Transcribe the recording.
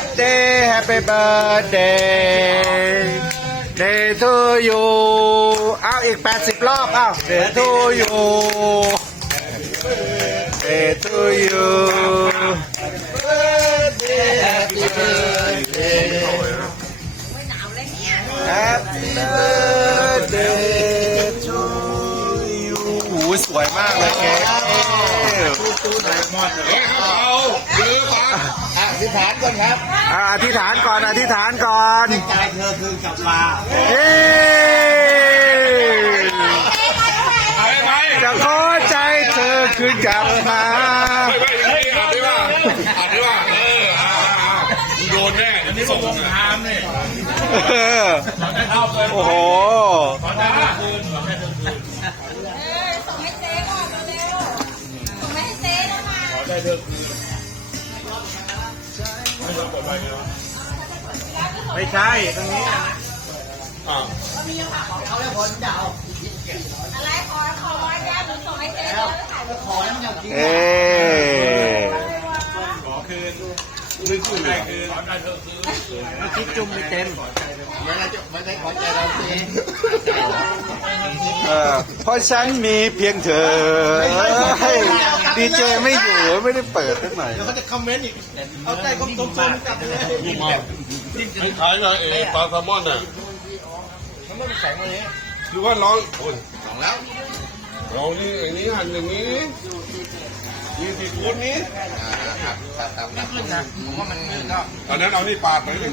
ร์ตเดย์แฮปปี้เบิร์ตเดย์เดย์ทูยูเอาอีก 80 รอบเอาเดย์ทูยูเดย์ทูยูแฮปปี้เบิร์ตเดทูยูโอสวยมากเลยแกธิษฐานก่อนครับ อธิษฐานก่อนอธิษฐานก่อนใจเธอคือกับมาเจ้าขอใจเธอคือกับมาโอ้โหส่งให้เซ่ก่อนเร็วส่งให้เซ่ก่อนมาไม่ใช่ตรงนี้อ๋ะเออขอคืนคืนคืนคืนคืนคืนคืนคืาคืนคืนคืนคืนคืนคืนคอนคืนคืนคมนคืนคื่คืนคืนคืนคืนคืนคืนคืนคืได้นคืนคืนคืนคืนคคืนคืนคืนคืนคืนคืนคืนคืนคืนคืนคืนคืนคืพราะฉันมีเพียงเธอ ดีเจไม่อยู่ไม่ได้เปิดสักหน่อยเขาจะคอมเมนต์อีก เอาใจคนตรงๆกลับเลยที่ขายนะเอปลาแซลมอนน่ะแซลมอนใส่มาเน้คือว่าลองโอ้ยสองแล้ว เรานี่อันนี้หั่นอย่างนี้ยี่สิบคูณนี้ตัดตัดตัดผมว่ามันก็ตอนนั้นเอานี่ปลาไปเลย